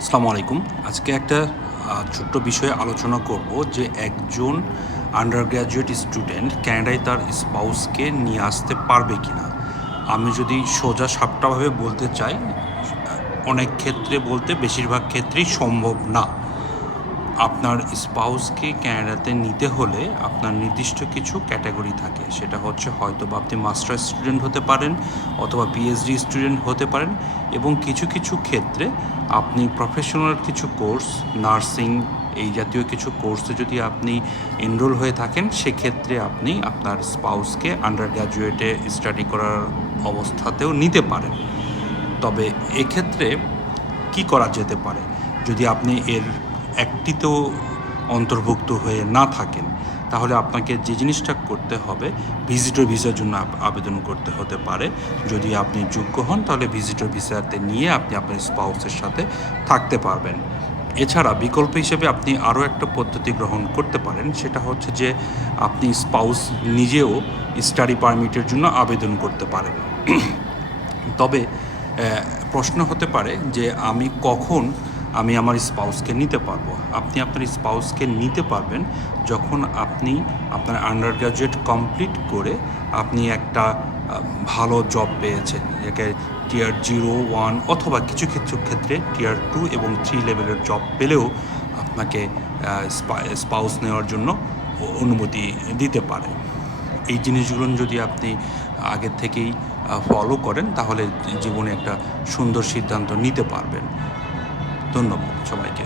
আসসালামু আলাইকুম। আজকে একটা ছোট্ট বিষয়ে আলোচনা করব যে একজন আন্ডার গ্র্যাজুয়েট স্টুডেন্ট কানাডায় তার স্পাউসকে নিয়ে আসতে পারবে কিনা। আমি যদি সোজা সাপটাভাবে বলতে চাই, অনেক ক্ষেত্রে বলতে বেশিরভাগ ক্ষেত্রেই সম্ভব না। আপনার স্পাউসকে ক্যানাডাতে নিতে হলে আপনার নির্দিষ্ট কিছু ক্যাটাগরি থাকে। সেটা হচ্ছে হয়তোবা আপনি মাস্টার্স স্টুডেন্ট হতে পারেন অথবা পিএইচডি স্টুডেন্ট হতে পারেন, এবং কিছু কিছু ক্ষেত্রে আপনি প্রফেশনাল কিছু কোর্স, নার্সিং এই জাতীয় কিছু কোর্সে যদি আপনি এনরোল হয়ে থাকেন, সেক্ষেত্রে আপনি আপনার স্পাউসকে আন্ডার গ্র্যাজুয়েটে স্টাডি করার অবস্থাতেও নিতে পারেন। তবে এক্ষেত্রে কি করা যেতে পারে, যদি আপনি এর একটিতেও অন্তর্ভুক্ত হয়ে না থাকেন, তাহলে আপনাকে যে জিনিসটা করতে হবে, ভিজিটর ভিসার জন্য আবেদন করতে হতে পারে। যদি আপনি যোগ্য হন, তাহলে ভিজিটর ভিসাতে নিয়ে আপনি আপনার স্পাউসের সাথে থাকতে পারবেন। এছাড়া বিকল্প হিসেবে আপনি আরও একটা পদ্ধতি গ্রহণ করতে পারেন। সেটা হচ্ছে যে আপনি স্পাউস নিজেও স্টাডি পারমিটের জন্য আবেদন করতে পারেন। তবে প্রশ্ন হতে পারে যে কখন আমি আমার স্পাউসকে নিতে পারবো। আপনি আপনার স্পাউসকে নিতে পারবেন যখন আপনি আপনার আন্ডার গ্র্যাজুয়েট কমপ্লিট করে আপনি একটা ভালো জব পেয়েছেন, যাকে টিয়ার 0, 1 অথবা কিছু কিছু ক্ষেত্রে টিয়ার 2 এবং 3 লেভেলের জব পেলেও আপনাকে স্পাউস নেওয়ার জন্য অনুমতি দিতে পারে। এই জিনিসগুলো যদি আপনি আগের থেকেই ফলো করেন, তাহলে জীবনে একটা সুন্দর সিদ্ধান্ত নিতে পারবেন। ধন্যবাদ সবাইকে।